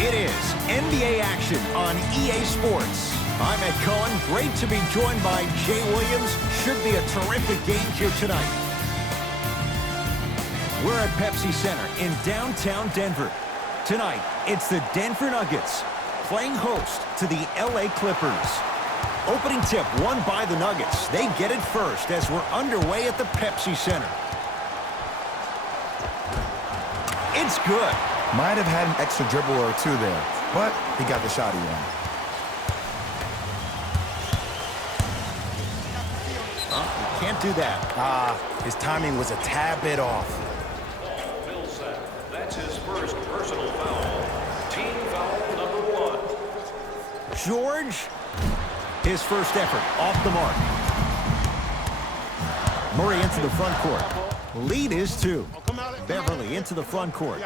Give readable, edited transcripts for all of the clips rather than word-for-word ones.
It is NBA action on EA Sports. I'm Ed Cohen. Great to be joined by Jay Williams. Should be a terrific game here tonight. We're at Pepsi Center in downtown Denver. Tonight, it's the Denver Nuggets playing host to the LA Clippers. Opening tip won by the Nuggets. They get it first as we're underway at the Pepsi Center. It's good. Might have had an extra dribble or two there, but he got the shot he wanted. You can't do that. His timing was a tad bit off. Millsap, that's his first personal foul. Team foul number 1. George, his first effort off the mark. Murray into the front court. Lead is 2. Beverly into the front court.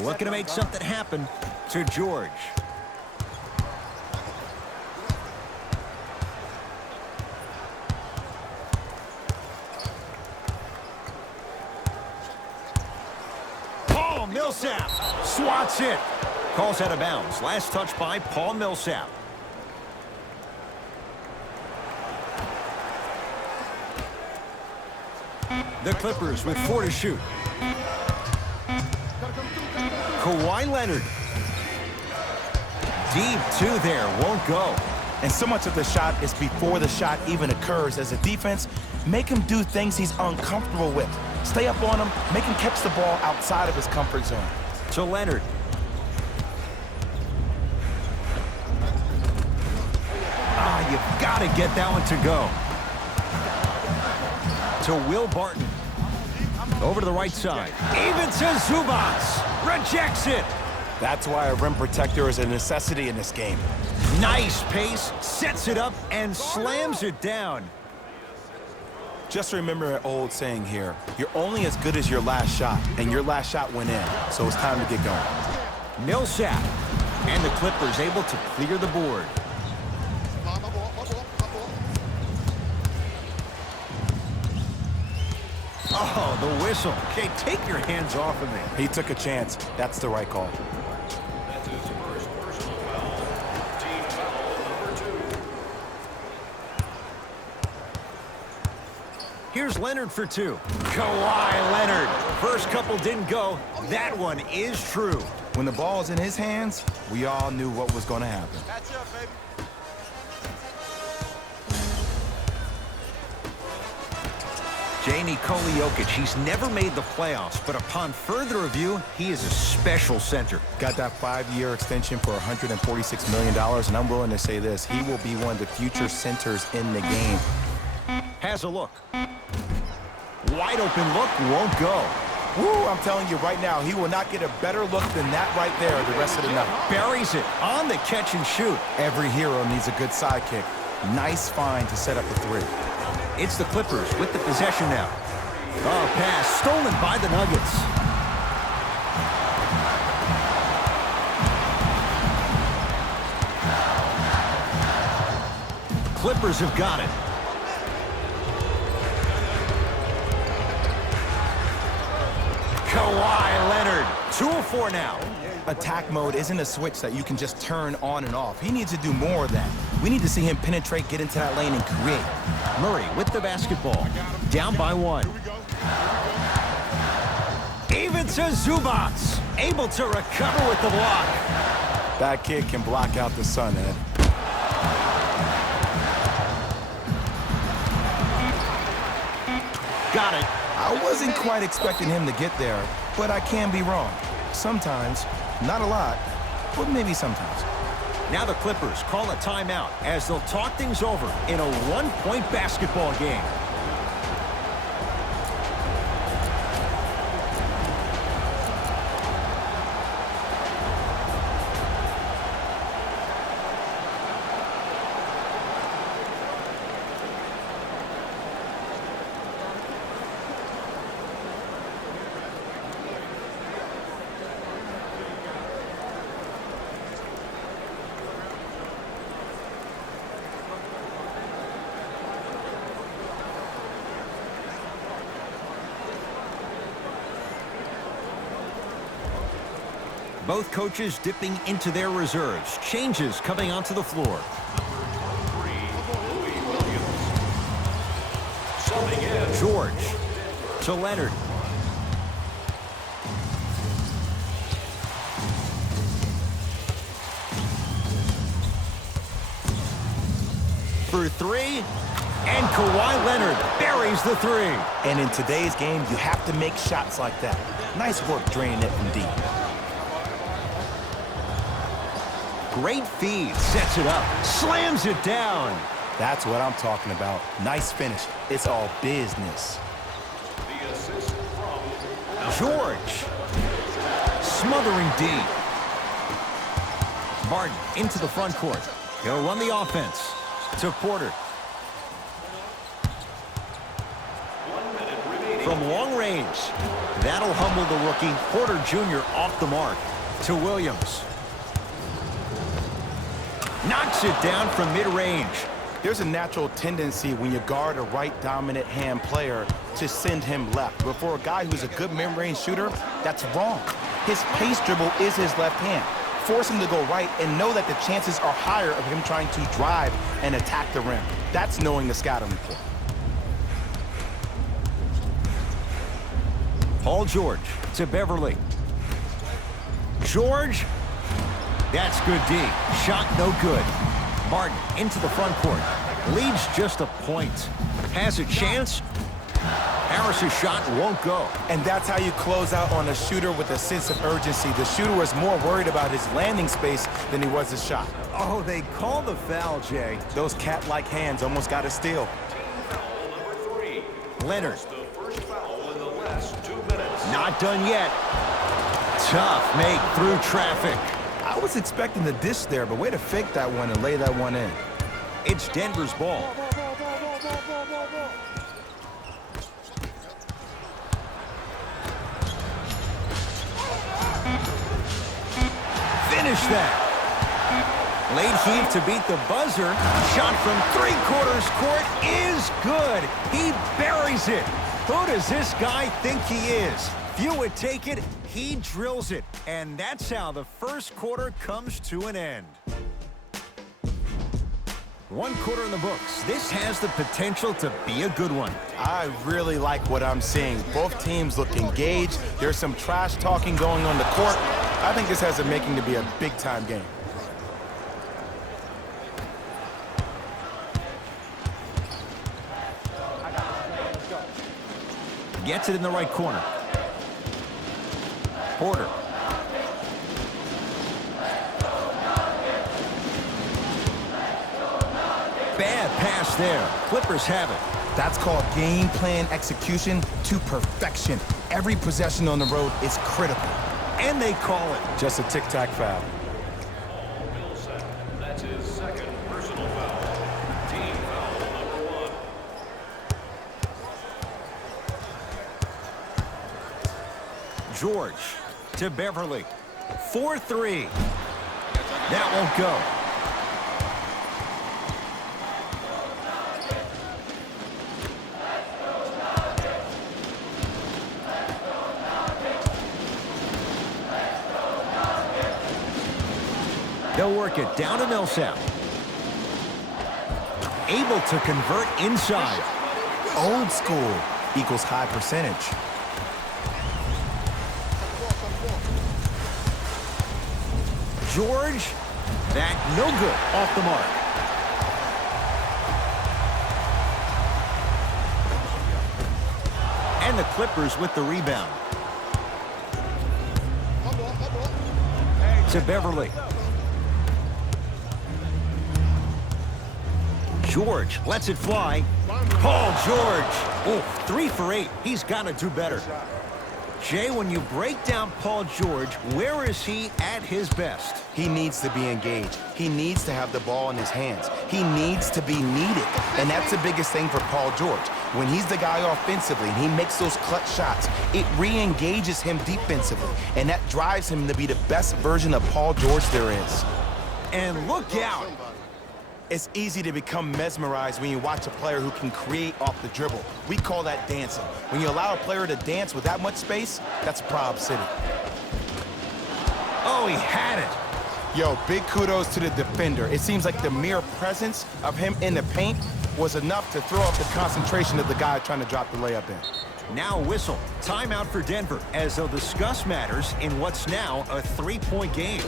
Looking to make something happen to George. Paul Millsap swats it. Calls out of bounds. Last touch by Paul Millsap. The Clippers with 4 to shoot. Kawhi Leonard. Deep 2 there. Won't go. And so much of the shot is before the shot even occurs. As a defense, make him do things he's uncomfortable with. Stay up on him, make him catch the ball outside of his comfort zone. To Leonard. You've got to get that one to go. To Will Barton. Over to the right side. Even to Zubac. Rejects it. That's why a rim protector is a necessity in this game. Nice pace. Sets it up and slams it down. Just remember an old saying here. You're only as good as your last shot, and your last shot went in, so it's time to get going. Millsap. And the Clippers able to clear the board. Oh, the whistle. Okay, take your hands off of me. He took a chance. That's the right call. That's his first personal foul. Team foul number 2. Here's Leonard for 2. Kawhi Leonard. First couple didn't go. That one is true. When the ball's in his hands, we all knew what was going to happen. Catch up, baby. J. Nikola Jokic, he's never made the playoffs, but upon further review, he is a special center. Got that 5-year extension for $146 million, and I'm willing to say this. He will be one of the future centers in the game. Has a look. Wide open look, won't go. Woo, I'm telling you right now, he will not get a better look than that right there the rest of the night. Buries it on the catch and shoot. Every hero needs a good sidekick. Nice find to set up the 3. It's the Clippers with the possession now. Oh, pass stolen by the Nuggets. Clippers have got it. Kawhi Leonard, 2 of 4 now. Attack mode isn't a switch that you can just turn on and off. He needs to do more of that. We need to see him penetrate, get into that lane, and create. Murray with the basketball. Down by 1. Even to Zubac. Able to recover with the block. That kid can block out the sun, Ed. Got it. I wasn't quite expecting him to get there, but I can be wrong. Sometimes, not a lot, but maybe sometimes. Now the Clippers call a timeout as they'll talk things over in a 1-point basketball game. Both coaches dipping into their reserves. Changes coming onto the floor. Number 3, Louis Williams. Subbing in. George to Leonard. For three, and Kawhi Leonard buries the three. And in today's game, you have to make shots like that. Nice work draining it from deep. Great feed, sets it up, slams it down. That's what I'm talking about. Nice finish. It's all business. The assist from George, smothering D. Martin into the front court. He'll run the offense to Porter. From long range, that'll humble the rookie. Porter Jr. off the mark to Williams. Knocks it down from mid-range. There's a natural tendency when you guard a right dominant hand player to send him left. But for a guy who's a good mid-range shooter, that's wrong. His pace dribble is his left hand. Force him to go right and know that the chances are higher of him trying to drive and attack the rim. That's knowing the scouting report. Paul George to Beverly. George, that's good D. Shot no good. Martin into the front court. Leads just a point. Has a chance. Harris's shot won't go. And that's how you close out on a shooter with a sense of urgency. The shooter was more worried about his landing space than he was his shot. Oh, they call the foul, Jay. Those cat-like hands almost got a steal. foul number 3. Leonard. The first foul in the last 2 minutes. Not done yet. Tough make through traffic. I was expecting the dish there, but way to fake that one and lay that one in. It's Denver's ball. Finish that. Late heave to beat the buzzer. Shot from 3/4 court is good. He buries it. Who does this guy think he is? Few would take it. He drills it. And that's how the first quarter comes to an end. 1 quarter in the books. This has the potential to be a good one. I really like what I'm seeing. Both teams look engaged. There's some trash talking going on the court. I think this has the making to be a big-time game. Gets it in the right corner. Porter. Bad pass there. Clippers have it. That's called game plan execution to perfection. Every possession on the road is critical. And they call it. Just a tic-tac foul. Millsap. That's his second personal foul. Team foul number 1. George to Beverly. 4-3. That won't go. They'll work it down to Millsap. Able to convert inside. Old school equals high percentage. George, that no good, off the mark. And the Clippers with the rebound. To Beverly. George lets it fly. Paul George. Oh, 3 for 8. He's got to do better. Jay, when you break down Paul George, where is he at his best? He needs to be engaged. He needs to have the ball in his hands. He needs to be needed. And that's the biggest thing for Paul George. When he's the guy offensively and he makes those clutch shots, it re-engages him defensively. And that drives him to be the best version of Paul George there is. And look out. It's easy to become mesmerized when you watch a player who can create off the dribble. We call that dancing. When you allow a player to dance with that much space, that's Prob City. Oh, Oh, he had it. Yo, big kudos to the defender. It seems like the mere presence of him in the paint was enough to throw off the concentration of the guy trying to drop the layup in. Now a whistle. Timeout for Denver as they'll discuss matters in what's now a 3-point game.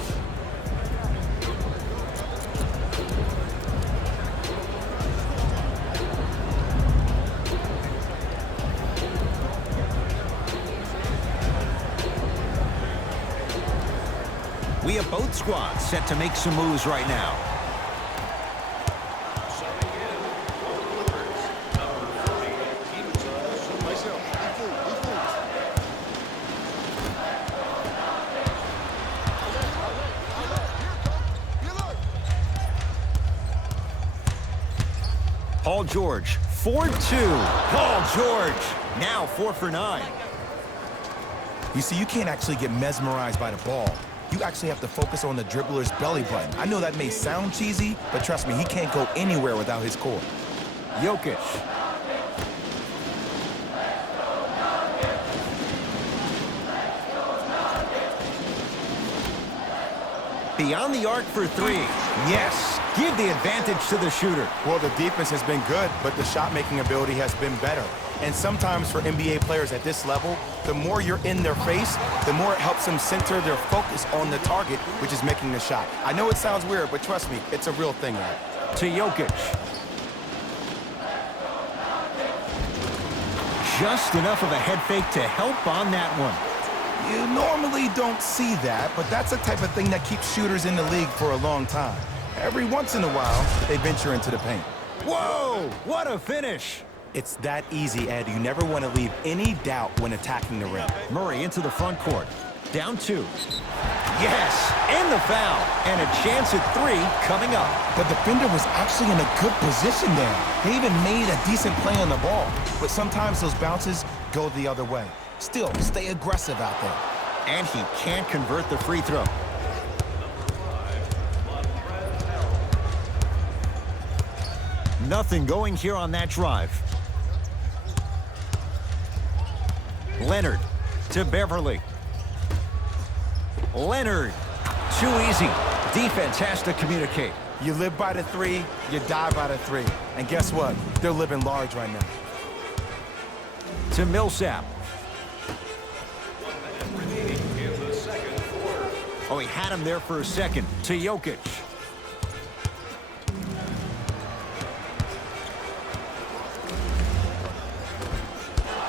We have both squads set to make some moves right now. Paul George, 4-2. Paul George, now 4 for 9. You see, you can't actually get mesmerized by the ball. You actually have to focus on the dribbler's belly button. I know that may sound cheesy, but trust me, he can't go anywhere without his core. Jokic. Beyond the arc for 3. Yes, give the advantage to the shooter. Well, the defense has been good, but the shot-making ability has been better. And sometimes for NBA players at this level, the more you're in their face, the more it helps them center their focus on the target, which is making the shot. I know it sounds weird, but trust me, it's a real thing, man. To Jokic. Just enough of a head fake to help on that one. You normally don't see that, but that's the type of thing that keeps shooters in the league for a long time. Every once in a while, they venture into the paint. Whoa, what a finish. It's that easy, Ed. You never want to leave any doubt when attacking the rim. Murray into the front court. Down 2. Yes, and the foul. And a chance at 3 coming up. The defender was actually in a good position there. They even made a decent play on the ball. But sometimes those bounces go the other way. Still, stay aggressive out there. And he can't convert the free throw. Nothing going here on that drive. Leonard to Beverly. Leonard, too easy. Defense has to communicate. You live by the 3, you die by the 3. And guess what? They're living large right now. To Millsap. Oh, he had him there for a second. To Jokic.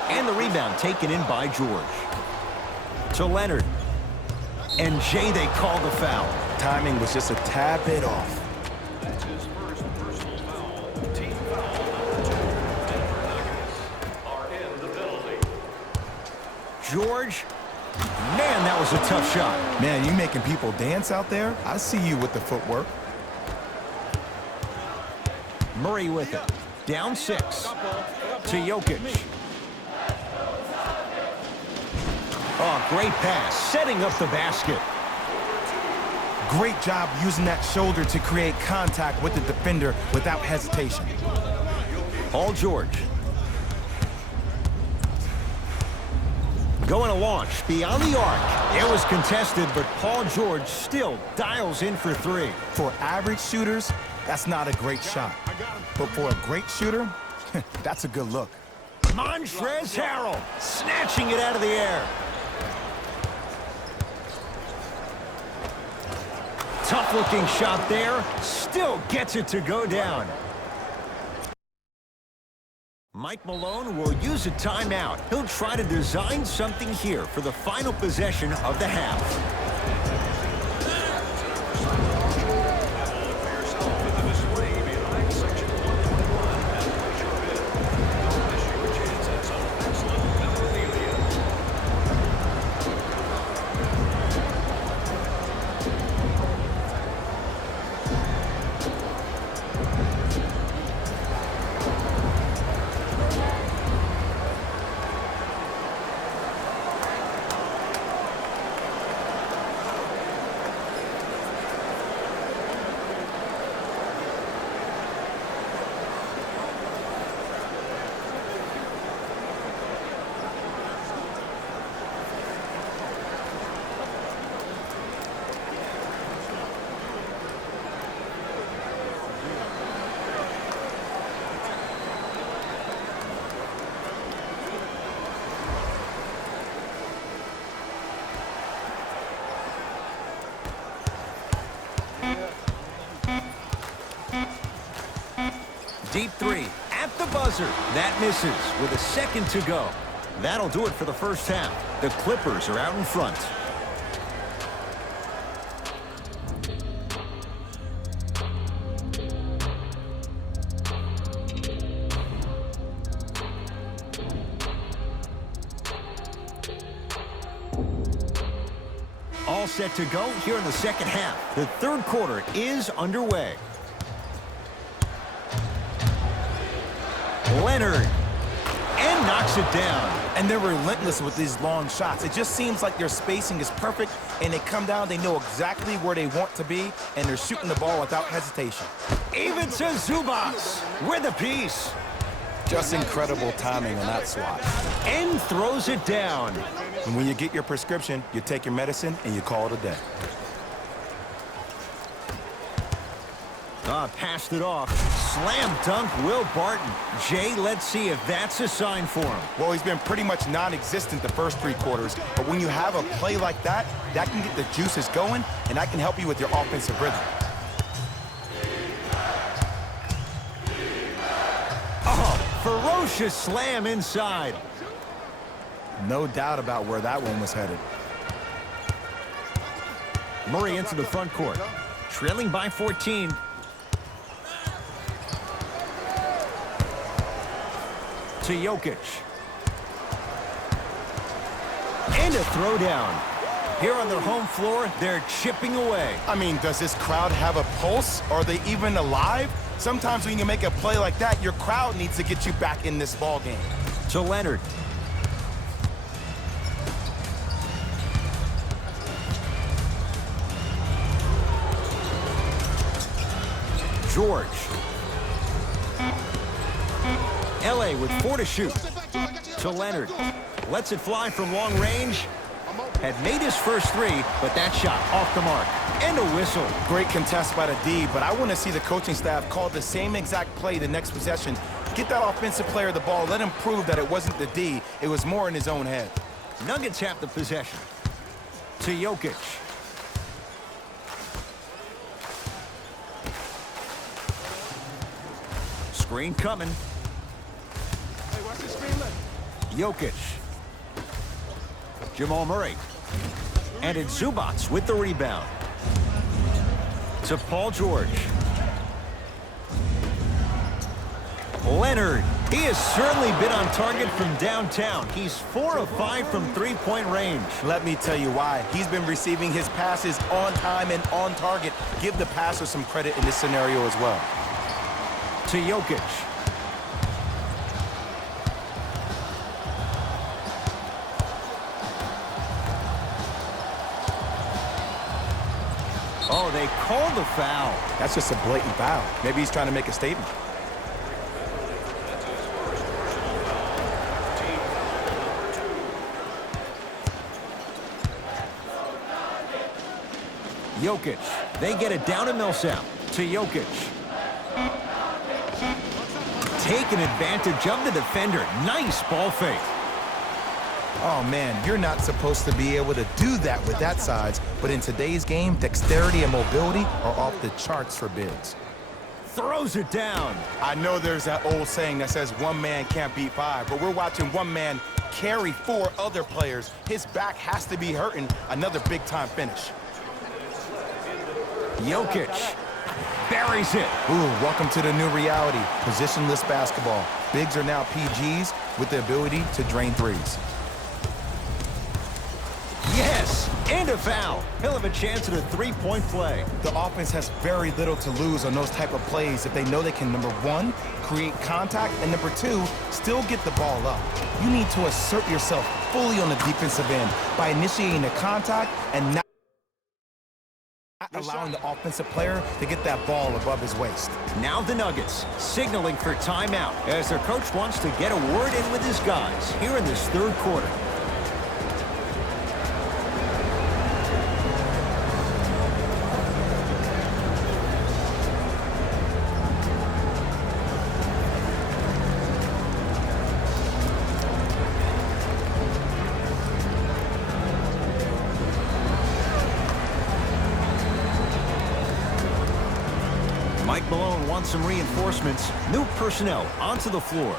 And the rebound taken in by George. To Leonard. And Jay, they call the foul. Timing was just a tad bit off. That's his first personal foul. Team foul number 2. Denver Nuggets are in the penalty. George. Man, that was a tough shot. Man, you making people dance out there? I see you with the footwork. Murray with it. Down 6. To Jokic. Oh, great pass. Setting up the basket. Great job using that shoulder to create contact with the defender without hesitation. Paul George. Going to launch beyond the arc. It was contested, but Paul George still dials in for 3. For average shooters, that's not a great shot. But for a great shooter, that's a good look. Montrezl Harrell snatching it out of the air. Tough-looking shot there. Still gets it to go down. Mike Malone will use a timeout. He'll try to design something here for the final possession of the half. Deep three at the buzzer. That misses with a second to go. That'll do it for the first half. The Clippers are out in front. All set to go here in the second half. The third quarter is underway. Leonard. And knocks it down. And they're relentless with these long shots. It just seems like their spacing is perfect, and they come down, they know exactly where they want to be, and they're shooting the ball without hesitation. Ivica Zubac with a piece. Just incredible timing on that swat. And throws it down. And when you get your prescription, you take your medicine, and you call it a day. Passed it off. Slam dunk Will Barton. Jay, let's see if that's a sign for him. Well, he's been pretty much non-existent the first three quarters, but when you have a play like that, that can get the juices going, and that can help you with your offensive rhythm. Oh, ferocious slam inside. No doubt about where that one was headed. Murray into the front court. Trailing by 14. To Jokic. And a throwdown. Here on their home floor, they're chipping away. I mean, does this crowd have a pulse? Are they even alive? Sometimes when you make a play like that, your crowd needs to get you back in this ball game. To Leonard. George. LA with 4 to shoot. To Leonard. Lets it fly from long range. Had made his first three, but that shot off the mark. And a whistle. Great contest by the D, but I want to see the coaching staff call the same exact play the next possession. Get that offensive player the ball. Let him prove that it wasn't the D. It was more in his own head. Nuggets have the possession. To Jokic. Screen coming. Jokic. Jamal Murray. And it's Zubac with the rebound. To Paul George. Leonard. He has certainly been on target from downtown. He's 4 of 5 from three-point range. Let me tell you why. He's been receiving his passes on time and on target. Give the passer some credit in this scenario as well. To Jokic. Oh, they called the foul. That's just a blatant foul. Maybe he's trying to make a statement. Jokic. They get it down to Millsap. To Jokic. Taking advantage of the defender. Nice ball fake. Oh, man, you're not supposed to be able to do that with that size, but in today's game, dexterity and mobility are off the charts for bigs. Throws it down. I know there's that old saying that says one man can't beat 5, but we're watching one man carry 4 other players. His back has to be hurting. Another big-time finish. Jokic buries it. Ooh, welcome to the new reality. Positionless basketball. Bigs are now PGs with the ability to drain threes. Yes, and a foul. He'll have a chance at a three-point play. The offense has very little to lose on those type of plays if they know they can, number 1, create contact, and number 2, still get the ball up. You need to assert yourself fully on the defensive end by initiating the contact and not allowing the offensive player to get that ball above his waist. Now the Nuggets signaling for timeout as their coach wants to get a word in with his guys here in this third quarter. Mike Malone wants some reinforcements. New personnel onto the floor.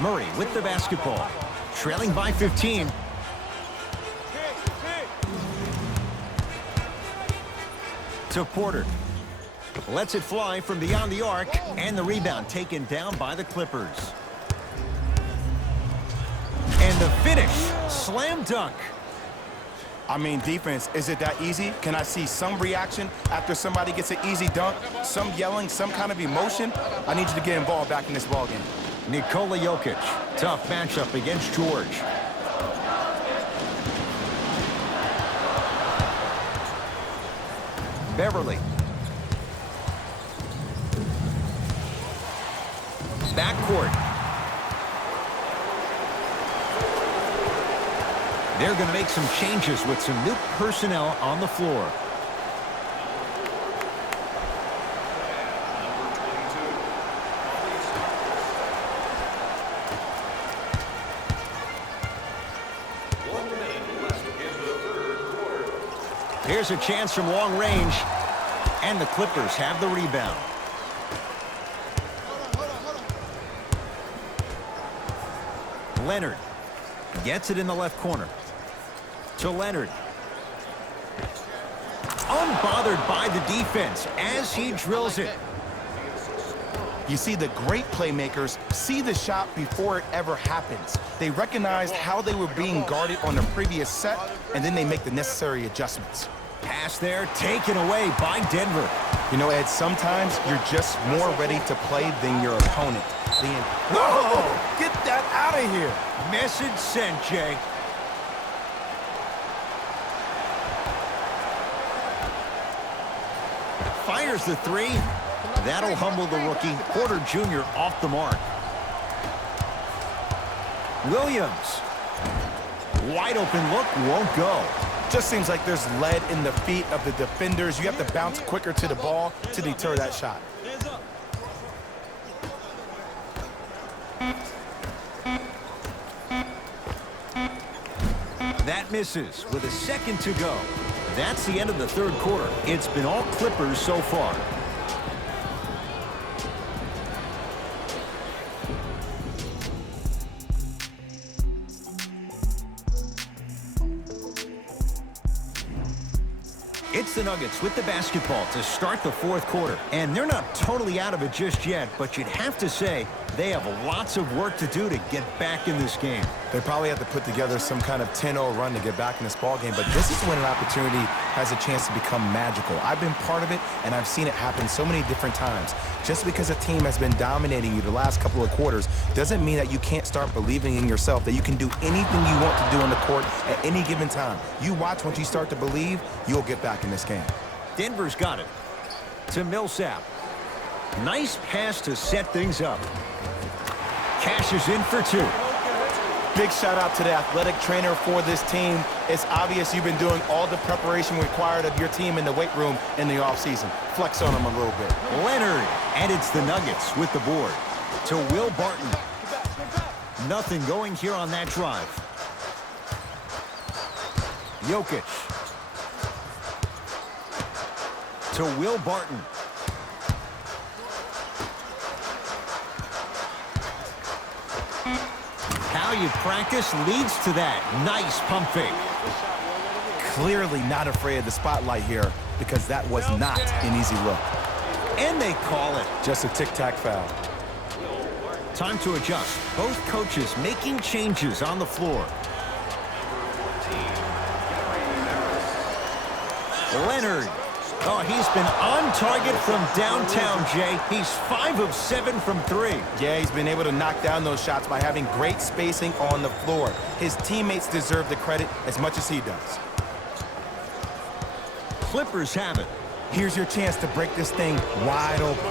Murray with the basketball. Trailing by 15. To Porter. Lets it fly from beyond the arc, and the rebound taken down by the Clippers. And the finish, slam dunk. I mean, defense, is it that easy? Can I see some reaction after somebody gets an easy dunk? Some yelling, some kind of emotion? I need you to get involved back in this ballgame. Nikola Jokic, tough matchup against George. Beverly. Backcourt. They're going to make some changes with some new personnel on the floor. Here's a chance from long range, and the Clippers have the rebound. Leonard gets it in the left corner. To Leonard. Unbothered by the defense as he drills it. You see, the great playmakers see the shot before it ever happens. They recognize how they were being guarded on the previous set, and then they make the necessary adjustments. Pass there, taken away by Denver. You know, Ed, sometimes you're just more ready to play than your opponent. Whoa! Get that out of here! Message sent, Jay. Fires the three. That'll humble the rookie. Porter Jr. off the mark. Williams. Wide open look, won't go. Just seems like there's lead in the feet of the defenders. You have to bounce quicker to the ball to deter that shot. That misses with a second to go. That's the end of the third quarter. It's been all Clippers so far. It's the Nuggets with the basketball to start the fourth quarter. And they're not totally out of it just yet, but you'd have to say they have lots of work to do to get back in this game. They probably have to put together some kind of 10-0 run to get back in this ballgame, but this is when an opportunity has a chance to become magical. I've been part of it, and I've seen it happen so many different times. Just because a team has been dominating you the last couple of quarters doesn't mean that you can't start believing in yourself, that you can do anything you want to do on the court at any given time. You watch, once you start to believe, you'll get back in this game. Denver's got it. To Millsap. Nice pass to set things up. Cashes in for two. Big shout out to the athletic trainer for this team. It's obvious you've been doing all the preparation required of your team in the weight room in the offseason. Flex on them a little bit. Leonard, and it's the Nuggets with the board. To Will Barton. Nothing going here on that drive. Jokic. To Will Barton. How you practice leads to that. Nice pump fake. Clearly not afraid of the spotlight here because that was not an easy look. And they call it. Just a tic-tac foul. Time to adjust. Both coaches making changes on the floor. Leonard. Oh, he's been on target from downtown, Jay. He's 5 of 7 from 3. Yeah, he's been able to knock down those shots by having great spacing on the floor. His teammates deserve the credit as much as he does. Clippers have it. Here's your chance to break this thing wide open.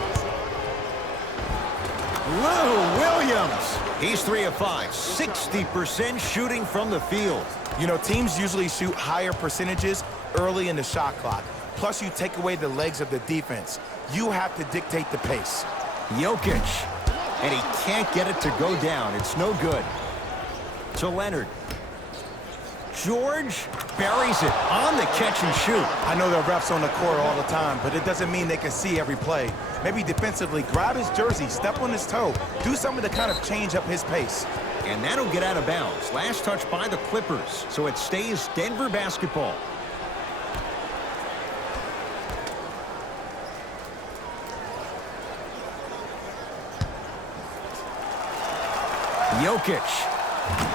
Lou Williams. He's 3 of 5. 60% shooting from the field. You know, teams usually shoot higher percentages early in the shot clock. Plus, you take away the legs of the defense. You have to dictate the pace. Jokic. And he can't get it to go down. It's no good. To Leonard. George buries it on the catch and shoot. I know there are refs on the court all the time, but it doesn't mean they can see every play. Maybe defensively, grab his jersey, step on his toe, do something to kind of change up his pace. And that'll get out of bounds. Last touch by the Clippers, so it stays Denver basketball. Jokic.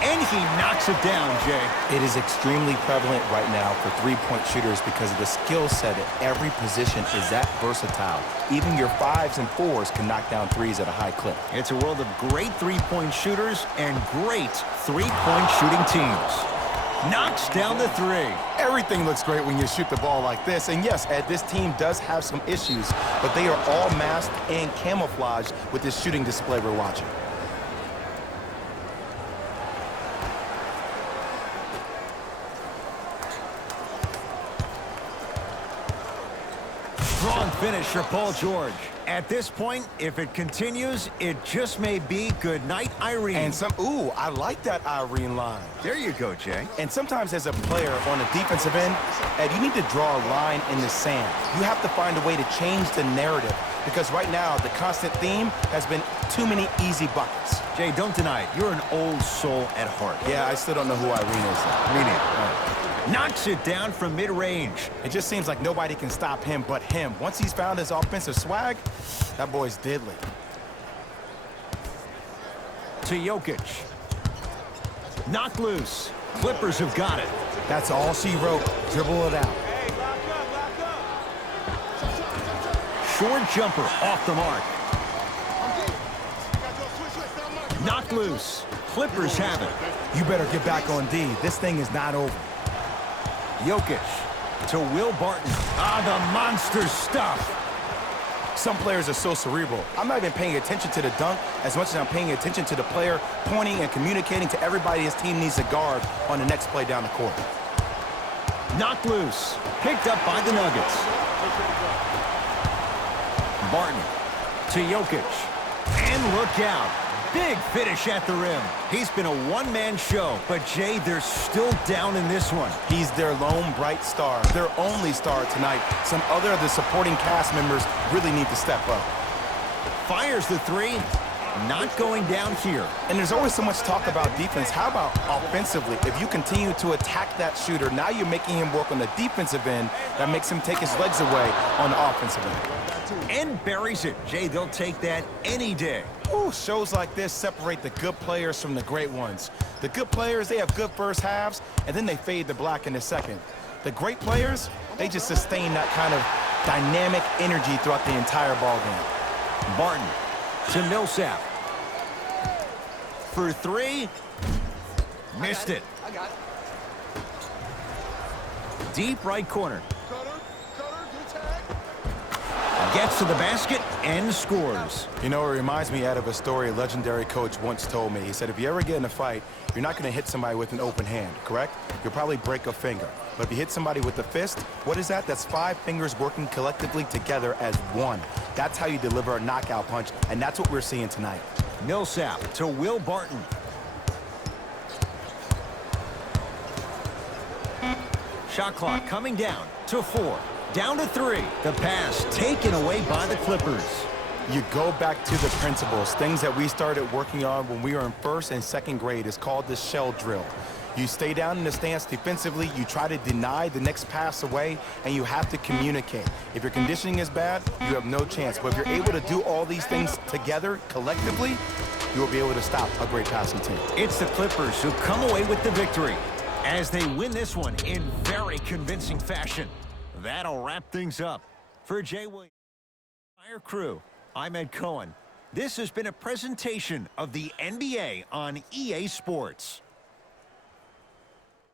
And he knocks it down, Jay. It is extremely prevalent right now for three-point shooters because of the skill set at every position is that versatile. Even your 5s and 4s can knock down threes at a high clip. It's a world of great three-point shooters and great three-point shooting teams. Knocks down the three. Everything looks great when you shoot the ball like this. And yes, Ed, this team does have some issues, but they are all masked and camouflaged with this shooting display we're watching. Strong finish for Paul George. At this point, if it continues, it just may be good night, Irene. And ooh, I like that Irene line. There you go, Jay. And sometimes as a player on the defensive end, Ed, you need to draw a line in the sand. You have to find a way to change the narrative because right now the constant theme has been too many easy buckets. Jay, don't deny it. You're an old soul at heart. Yeah, I still don't know who Irene is. Me neither. Knocks it down from mid-range. It just seems like nobody can stop him but him. Once he's found his offensive swag, that boy's deadly. To Jokic. Knocked loose. Clippers have got it. That's all she wrote. Dribble it out. Short jumper off the mark. Knocked loose. Clippers have it. You better get back on D. This thing is not over. Jokic to Will Barton. Ah, the monster stuff. Some players are so cerebral. I'm not even paying attention to the dunk as much as I'm paying attention to the player pointing and communicating to everybody his team needs to guard on the next play down the court. Knocked loose. Picked up by the Nuggets. Barton to Jokic. And look out. Big finish at the rim. He's been a one-man show, but Jay, they're still down in this one. He's their lone bright star, their only star tonight. Some other of the supporting cast members really need to step up. Fires the three. Not going down here. And there's always so much talk about defense. How about offensively? If you continue to attack that shooter, now you're making him work on the defensive end. That makes him take his legs away on the offensive end. And buries it. Jay, they'll take that any day. Ooh, shows like this separate the good players from the great ones. The good players, they have good first halves, and then they fade to black in the second. The great players, they just sustain that kind of dynamic energy throughout the entire ball game. Barton to Millsap. For three. Missed it. Deep right corner. Gets to the basket and scores. You know, it reminds me out of a story a legendary coach once told me. He said, if you ever get in a fight, you're not going to hit somebody with an open hand, correct? You'll probably break a finger. But if you hit somebody with a fist, what is that? That's 5 fingers working collectively together as one. That's how you deliver a knockout punch, and that's what we're seeing tonight. Millsap to Will Barton. Shot clock coming down to 4. Down to 3. The pass taken away by the Clippers. You go back to the principles, things that we started working on when we were in 1st and 2nd grade. It's called the shell drill. You stay down in the stance defensively, you try to deny the next pass away, and you have to communicate. If your conditioning is bad, you have no chance. But if you're able to do all these things together, collectively, you will be able to stop a great passing team. It's the Clippers who come away with the victory as they win this one in very convincing fashion. That'll wrap things up. For Jay Williams, entire crew, I'm Ed Cohen. This has been a presentation of the NBA on EA Sports.